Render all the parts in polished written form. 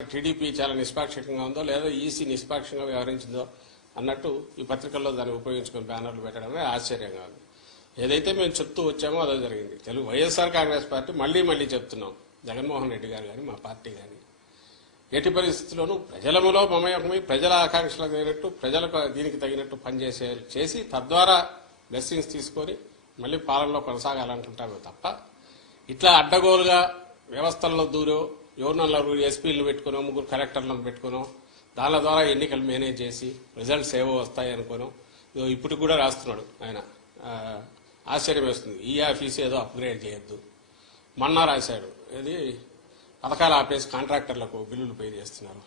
TDP చాలా నిష్పాక్షికంగా ఉందో లేదా ఈసీ నిష్పాక్షంగా వ్యవహరించిందో అన్నట్టు ఈ పత్రికల్లో దాన్ని ఉపయోగించుకుని బ్యానర్లు పెట్టడమే ఆశ్చర్యంగా ఉంది. ఏదైతే మేము చెప్తూ వచ్చామో అదే జరిగింది. తెలుగు వైఎస్ఆర్ కాంగ్రెస్ పార్టీ మళ్లీ చెప్తున్నాం, జగన్మోహన్ రెడ్డి గారు కానీ మా పార్టీ కానీ ఎట్టి పరిస్థితుల్లోనూ ప్రజలములో మమేకమై ప్రజల ఆకాంక్షలకు తగినట్టు ప్రజలకు దీనికి తగినట్టు చేసి తద్వారా బ్లెస్సింగ్స్ తీసుకొని మళ్లీ పాలనలో కొనసాగాలనుకుంటామే తప్ప ఇట్లా అడ్డగోలుగా వ్యవస్థల్లో దూరో ఎవరినో ఎస్పీలను పెట్టుకునో ముగ్గురు కలెక్టర్లను పెట్టుకునో దాని ద్వారా ఎన్నికలు మేనేజ్ చేసి రిజల్ట్స్ ఏవో వస్తాయి అనుకోను ఇప్పుడు కూడా రాస్తున్నాడు ఆయన. ఆశ్చర్యం వేస్తుంది. ఈ ఆఫీస్ ఏదో అప్గ్రేడ్ చేయొద్దు మొన్న రాశాడు. ఇది పథకాలు ఆపేసి కాంట్రాక్టర్లకు బిల్లులు పే చేస్తున్నారు.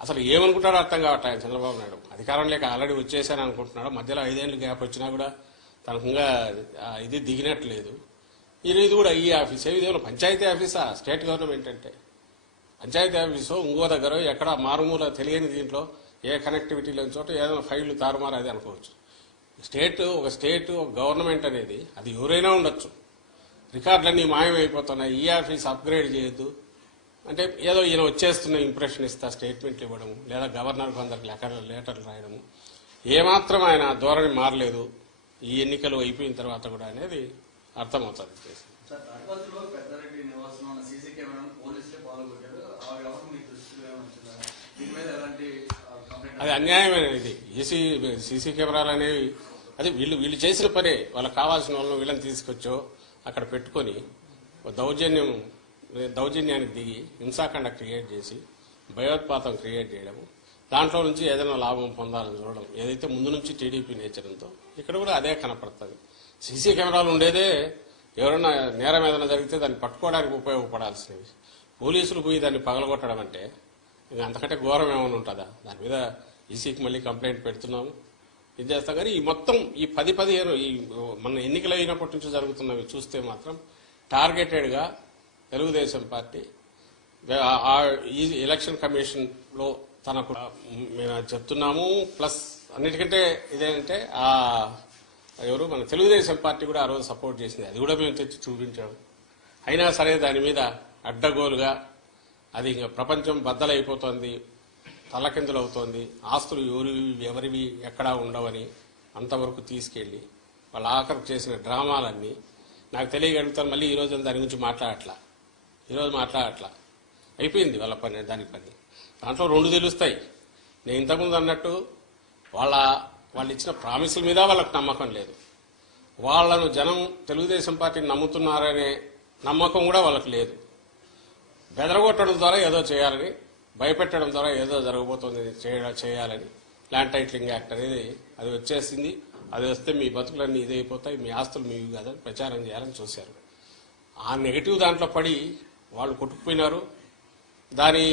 అసలు ఏమనుకుంటాడో అర్థం కావట్లేదు ఆయన చంద్రబాబు నాయుడు. అధికారం లేక ఆల్రెడీ వచ్చేసాను అనుకుంటున్నాడు. మధ్యలో 5 ఏళ్ళు గ్యాప్ వచ్చినా కూడా తనకుంగా ఇది దిగినట్లేదు. ఇది కూడా ఈ ఆఫీస్ ఏదో పంచాయతీ ఆఫీసా స్టేట్ గవర్నమెంట్ అంటే? పంచాయతీ ఆఫీసు ఇంకో దగ్గర ఎక్కడ మారుమూల తెలియని దీంట్లో ఏ కనెక్టివిటీ లేని చోట ఏదైనా ఫైళ్లు తారుమారు అది అనుకోవచ్చు. ఒక స్టేట్ ఒక గవర్నమెంట్ అనేది అది ఎవరైనా ఉండొచ్చు. రికార్డులన్నీ మాయమైపోతున్నాయి. ఈ ఆఫీస్ అప్గ్రేడ్ చేయొద్దు అంటే ఏదో ఈయన వచ్చేస్తున్న ఇంప్రెషన్ ఇస్తా స్టేట్మెంట్లు ఇవ్వడము లేదా గవర్నర్ కొందరికి లెటర్లు రాయడము. ఏమాత్రం ఆయన ధోరణి మారలేదు ఈ ఎన్నికలు అయిపోయిన తర్వాత కూడా అనేది అర్థమవుతుంది. అది అన్యాయమైన ఇది. సీసీ కెమెరాలు అనేవి అది వీళ్ళు చేసిన పనే. వాళ్ళకి కావాల్సిన వాళ్ళని వీళ్ళని తీసుకొచ్చో అక్కడ పెట్టుకొని దౌర్జన్యానికి దిగి హింసాకాండ క్రియేట్ చేసి భయోత్పాతం క్రియేట్ చేయడము, దాంట్లో నుంచి ఏదైనా లాభం పొందాలని చూడడం ఏదైతే ముందు నుంచి టీడీపీ నేచర్తో ఇక్కడ కూడా అదే కనపడుతుంది. సీసీ కెమెరాలు ఉండేదే ఎవరైనా నేరం ఏదైనా జరిగితే దాన్ని పట్టుకోవడానికి ఉపయోగపడాల్సినవి. పోలీసులు పోయి దాన్ని పగలగొట్టడం అంటే ఇంకా అంతకంటే ఘోరం ఏమైనా ఉంటుందా? దాని మీద ఈసీకి మళ్ళీ కంప్లైంట్ పెడుతున్నాము, ఇది చేస్తాం. కానీ ఈ మొత్తం ఈ 10-15 ఈ మన ఎన్నికలు అయినప్పటి నుంచి జరుగుతున్నవి చూస్తే మాత్రం టార్గెటెడ్గా తెలుగుదేశం పార్టీ ఈ ఎలక్షన్ కమిషన్ లో తనకు మేము చెప్తున్నాము. ప్లస్ అన్నిటికంటే ఇదేంటే ఎవరు మన తెలుగుదేశం పార్టీ కూడా ఆ రోజు సపోర్ట్ చేసింది. అది కూడా మేము తెచ్చి చూపించాము. అయినా సరే దాని మీద అడ్డగోలుగా అది ఇంకా ప్రపంచం బద్దలైపోతోంది, తలకిందులు అవుతోంది, ఆస్తులు ఎవరివి ఎక్కడా ఉండవని అంతవరకు తీసుకెళ్లి వాళ్ళ ఆఖరికి చేసిన డ్రామాలన్నీ నాకు తెలియగలుగుతాను. మళ్ళీ ఈ రోజు దాని గురించి మాట్లాడట్లా. ఈరోజు మాట్లాడట్లా, అయిపోయింది వాళ్ళ పని. దాని పని దాంట్లో 2 తెలుస్తాయి. నేను ఇంతకుముందు అన్నట్టు వాళ్ళు ఇచ్చిన ప్రామిసుల మీద వాళ్ళకు నమ్మకం లేదు. వాళ్లను జనం తెలుగుదేశం పార్టీని నమ్ముతున్నారనే నమ్మకం కూడా వాళ్ళకు లేదు. బెదరగొట్టడం ద్వారా ఏదో చేయాలని, భయపెట్టడం ద్వారా ఏదో జరగబోతోంది చేయాలని ల్యాండ్ టైటిలింగ్ యాక్ట్ అనేది అది వచ్చేసింది. అది వస్తే మీ బతుకులన్నీ ఇదైపోతాయి, మీ ఆస్తులు మీవి కాదని ప్రచారం చేయాలని చూశారు. ఆ నెగటివ్ దాంట్లో పడి వాళ్ళు కొట్టుకుపోయినారు. దాని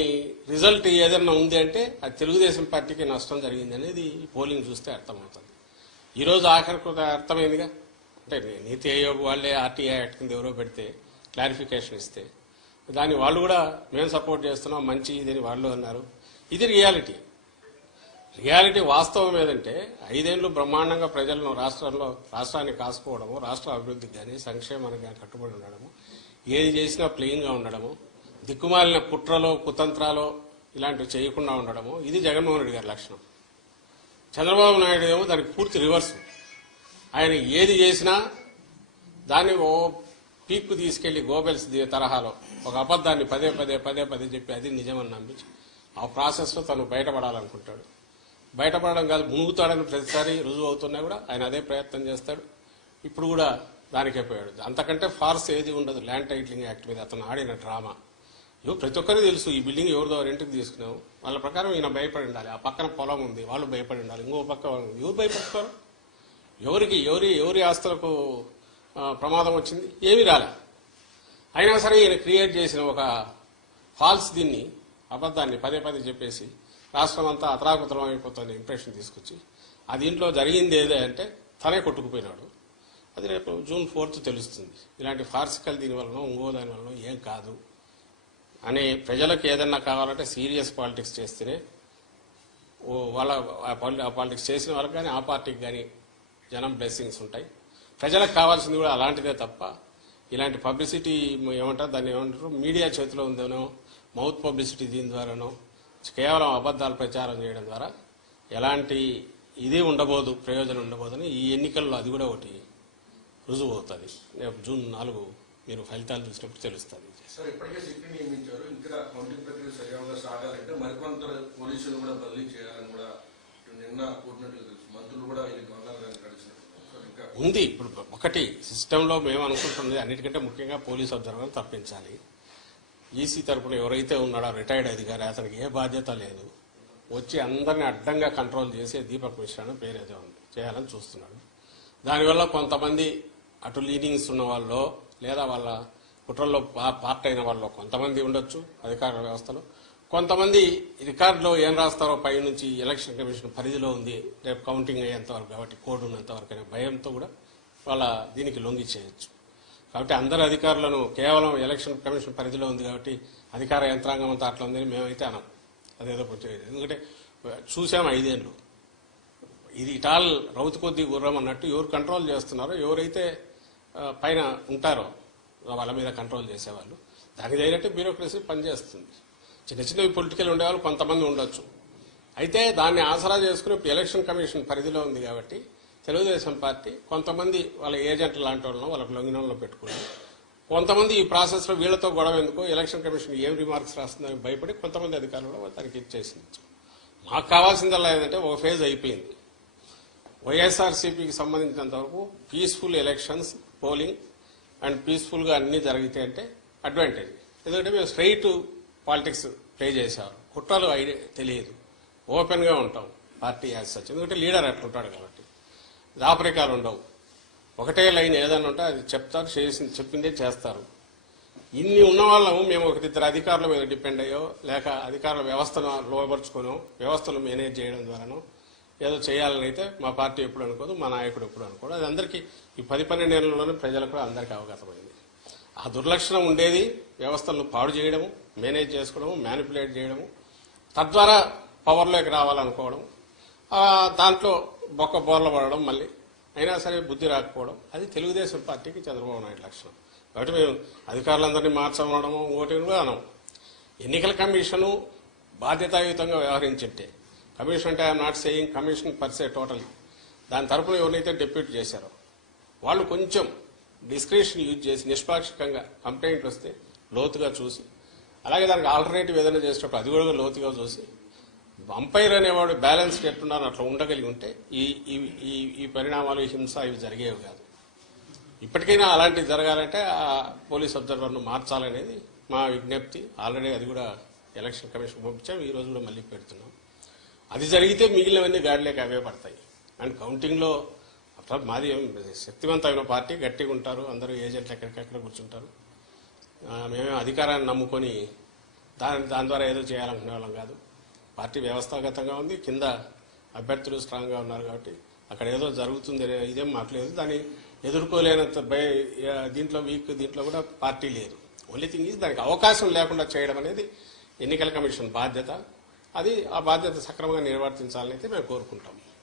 రిజల్ట్ ఏదన్నా ఉంది అంటే అది తెలుగుదేశం పార్టీకి నష్టం జరిగింది అనేది పోలింగ్ చూస్తే అర్థమవుతుంది. ఈరోజు ఆఖరికి అర్థమైందిగా. అంటే నీతి ఆయోగ్ వాళ్లే ఆర్టీఐ యాక్ట్ కింద ఎవరో పెడితే క్లారిఫికేషన్ ఇస్తే దాన్ని వాళ్ళు కూడా మేము సపోర్ట్ చేస్తున్నాం, మంచి ఇదని వాళ్ళు అన్నారు. ఇది రియాలిటీ వాస్తవం ఏదంటే 5 ఏళ్లు బ్రహ్మాండంగా ప్రజలను రాష్ట్రాన్ని కాసుకోవడము, రాష్ట్ర అభివృద్ధికి కానీ సంక్షేమానికి కానీ కట్టుబడి ఉండడము, ఏది చేసినా ప్లెయిన్గా ఉండడము, దిక్కుమాలిన కుట్రలో కుతంత్రాలో ఇలాంటివి చేయకుండా ఉండడము, ఇది జగన్మోహన్ రెడ్డి గారి లక్షణం. చంద్రబాబు నాయుడు ఏమో దానికి పూర్తి రివర్స్. ఆయన ఏది చేసినా దాన్ని ఓ పీక్కు తీసుకెళ్లి గోబెల్స్ తరహాలో ఒక అబద్దాన్ని పదే చెప్పి అది నిజమని నమ్మించి ఆ ప్రాసెస్ లో తను బయటపడాలనుకుంటాడు. బయటపడడం కాదు, మునుగుతాడని ప్రతిసారి రుజువు అవుతున్నా కూడా ఆయన అదే ప్రయత్నం చేస్తాడు. ఇప్పుడు కూడా దానికే పోయాడు. అంతకంటే ఫార్స్ ఏది ఉండదు ల్యాండ్ టైటిలింగ్ యాక్ట్ మీద అతను ఆడిన డ్రామా. ప్రతి ఒక్కరికి తెలుసు ఈ బిల్డింగ్ ఎవరిదో రెంట్కి తీసుకున్నావు, వాళ్ళ ప్రకారం ఈయన భయపడి ఉండాలి. ఆ పక్కన పొలం ఉంది, వాళ్ళు భయపడి ఉండాలి. ఇంకో పక్క ఎవరు భయపడతారు? ఎవరి ఆస్తులకు ప్రమాదం వచ్చింది? ఏమీ రాలే. అయినా సరే ఈయన క్రియేట్ చేసిన ఒక ఫాల్స్ దీన్ని అబద్దాన్ని పదే చెప్పేసి రాష్ట్రం అంతా అతరాకుతలం అయిపోతుంది ఇంప్రెషన్ తీసుకొచ్చి ఆ దీంట్లో జరిగింది ఏదే అంటే తనే కొట్టుకుపోయినాడు. అది రేపు June 4th తెలుస్తుంది. ఇలాంటి ఫార్సికల్ దీనివల్ల ఇంకో దాని వల్ల ఏం కాదు అని ప్రజలకు ఏదన్నా కావాలంటే సీరియస్ పాలిటిక్స్ చేస్తేనే వాళ్ళ పాలిటిక్స్ చేసిన వాళ్ళకి కానీ ఆ పార్టీకి కానీ జనం బ్లెస్సింగ్స్ ఉంటాయి. ప్రజలకు కావాల్సింది కూడా అలాంటిదే తప్ప ఇలాంటి పబ్లిసిటీ ఏమంటారు దాన్ని ఏమంటారు మీడియా చేతిలో ఉందనో మౌత్ పబ్లిసిటీ దీని ద్వారానో కేవలం అబద్ధాలు ప్రచారం చేయడం ద్వారా ఎలాంటి ఇది ఉండబోదు, ప్రయోజనం ఉండబోదని ఈ ఎన్నికల్లో అది కూడా ఒకటి రుజువు అవుతుంది. రేపు జూన్ 4 మీరు ఫలితాలు చూసినప్పుడు తెలుస్తుంది. సార్, ఇప్పటికే సిట్ని నియమించారు. ఇంకా కౌంటింగ్ ప్రక్రియ సజావుగా సాగాలంటే మరికొంత పోలీసులు కూడా బదిలీ చేయాలని కూడా నిన్న కూడినట్లు తెలుసు. మంత్రులు కూడా ఇది గవర్నర్ కలిసినట్టు ఉంది. ఇప్పుడు ఒకటి సిస్టంలో మేము అనుకుంటుంది అన్నిటికంటే ముఖ్యంగా పోలీస్ అబ్జర్వర్ తప్పించాలి. ఈసీ తరఫున ఎవరైతే ఉన్నాడో రిటైర్డ్ అధికారి, అతనికి ఏ బాధ్యత లేదు, వచ్చి అందరినీ అడ్డంగా కంట్రోల్ చేసే దీపక్ మిశ్రా అని పేరు ఏదో ఉంది చేయాలని చూస్తున్నాడు. దానివల్ల కొంతమంది అటు లీనింగ్స్ ఉన్న వాళ్ళు లేదా వాళ్ళ కుట్రల్లో పార్ట్ అయిన వాళ్ళు కొంతమంది ఉండొచ్చు అధికార వ్యవస్థలో, కొంతమంది రికార్డులో ఏం రాస్తారో పై నుంచి ఎలక్షన్ కమిషన్ పరిధిలో ఉంది, రేపు కౌంటింగ్ అయ్యేంతవరకు కాబట్టి కోడ్ ఉన్నంతవరకు అనే భయంతో కూడా వాళ్ళ దీనికి లొంగి చేయొచ్చు. కాబట్టి అందరు అధికారులను కేవలం ఎలక్షన్ కమిషన్ పరిధిలో ఉంది కాబట్టి అధికార యంత్రాంగం అంతా అట్లా ఉందని మేమైతే అనం. అదేదో కొంచెం ఎందుకంటే చూసాము 5 ఏళ్ళు ఇది ఇటాల్ రౌతు కొద్ది గుర్రం అన్నట్టు ఎవరు కంట్రోల్ చేస్తున్నారో, ఎవరైతే పైన ఉంటారో వాళ్ళ మీద కంట్రోల్ చేసేవాళ్ళు, దానికి తగినట్టు బ్యూరోక్రసీ పనిచేస్తుంది. చిన్న చిన్నవి పొలిటికల్ ఉండేవాళ్ళు కొంతమంది ఉండొచ్చు. అయితే దాన్ని ఆసరా చేసుకుని ఎలక్షన్ కమిషన్ పరిధిలో ఉంది కాబట్టి తెలుగుదేశం పార్టీ కొంతమంది వాళ్ళ ఏజెంట్లు లాంటి వాళ్ళను వాళ్ళకు లొంగినంలో పెట్టుకున్నారు. కొంతమంది ఈ ప్రాసెస్లో వీళ్లతో గొడవ ఎందుకో ఎలక్షన్ కమిషన్ ఏం రిమార్క్స్ రాస్తుందని భయపడి కొంతమంది అధికారులు దానికి ఇచ్చేసింది. మాకు కావాల్సిందల్లా ఏంటంటే ఒక ఫేజ్ అయిపోయింది. వైఎస్ఆర్సీపీకి సంబంధించినంత వరకు పీస్ఫుల్ ఎలక్షన్స్, పోలింగ్ అండ్ పీస్ఫుల్గా అన్నీ జరిగితే అంటే అడ్వాంటేజ్. ఎందుకంటే మేము స్ట్రైట్ పాలిటిక్స్ ప్లే చేసేవారు, కుట్రలు తెలియదు, ఓపెన్గా ఉంటాం పార్టీ యాజ్ సచ్. ఎందుకంటే లీడర్ అట్లుంటాడు కాబట్టి దాపరికాలు ఉండవు. ఒకటే లైన్ ఏదైనా ఉంటే అది చెప్తారు, చెప్పిందే చేస్తారు. ఇన్ని ఉన్న వాళ్ళము మేము ఒకరిద్దరు అధికారుల మీద డిపెండ్ అయ్యో లేక అధికారుల వ్యవస్థను లోపరుచుకోనో వ్యవస్థను మేనేజ్ చేయడం ద్వారానో ఏదో చేయాలని అయితే మా పార్టీ ఎప్పుడు అనుకోదు, మా నాయకుడు ఎప్పుడు అనుకోడు. అది అందరికీ ఈ 10-12 ఏళ్లలోనే ప్రజలకు కూడా అందరికీ అవగతమైంది. ఆ దుర్లక్షణం ఉండేది వ్యవస్థలను పాడు చేయడము, మేనేజ్ చేసుకోవడము, మ్యానిపులేట్ చేయడము, తద్వారా పవర్లోకి రావాలనుకోవడం, దాంట్లో బోర్ల పడడం, మళ్ళీ అయినా సరే బుద్ధి రాకపోవడం, అది తెలుగుదేశం పార్టీకి చంద్రబాబు నాయుడు లక్షణం. కాబట్టి మేము అధికారులందరినీ మార్చమనడము ఇంకోటి కూడా అనం. ఎన్నికల కమిషను బాధ్యతాయుతంగా వ్యవహరించింటే, కమిషన్ అంటే I'm not saying commission per se totally, దాని తరపున ఎవరైతే డెప్యూట్ చేశారో వాళ్ళు కొంచెం డిస్క్రిప్షన్ యూజ్ చేసి నిష్పాక్షికంగా కంప్లైంట్లు వస్తే లోతుగా చూసి, అలాగే దానికి ఆల్టర్నేటివ్ ఏదైనా చేసేటప్పుడు అది కూడా లోతుగా చూసి, అంపైర్ అనేవాడు బ్యాలెన్స్ ఎట్టున్నారని అట్లా ఉండగలిగి ఉంటే ఈ పరిణామాలు, హింస ఇవి జరిగేవి కాదు. ఇప్పటికైనా అలాంటివి జరగాలంటే ఆ పోలీస్ అబ్జర్వర్ను మార్చాలనేది మా విజ్ఞప్తి. ఆల్రెడీ అది కూడా ఎలక్షన్ కమిషన్ పంపించాం, ఈ రోజు కూడా మళ్ళీ పెడుతున్నాం. అది జరిగితే మిగిలినవన్నీ గాడిలోకి అవే పడతాయి. అండ్ కౌంటింగ్లో మాది శక్తివంతమైన పార్టీ, గట్టిగా ఉంటారు, అందరూ ఏజెంట్లు ఎక్కడికెక్కడ కూర్చుంటారు. మేమే అధికారాన్ని నమ్ముకొని దాని ద్వారా ఏదో చేయాలనుకునే వాళ్ళం కాదు. పార్టీ వ్యవస్థాగతంగా ఉంది, కింద అభ్యర్థులు స్ట్రాంగ్గా ఉన్నారు కాబట్టి అక్కడ ఏదో జరుగుతుంది ఇదేం మాకు లేదు. దాన్ని ఎదుర్కోలేనంత దీంట్లో కూడా పార్టీ లేదు. ఓన్లీ థింగ్ ఈజ్ దానికి అవకాశం లేకుండా చేయడం అనేది ఎన్నికల కమిషన్ బాధ్యత. అది ఆ బాధ్యత సక్రమంగా నిర్వర్తించాలని అయితే మేము కోరుకుంటాం.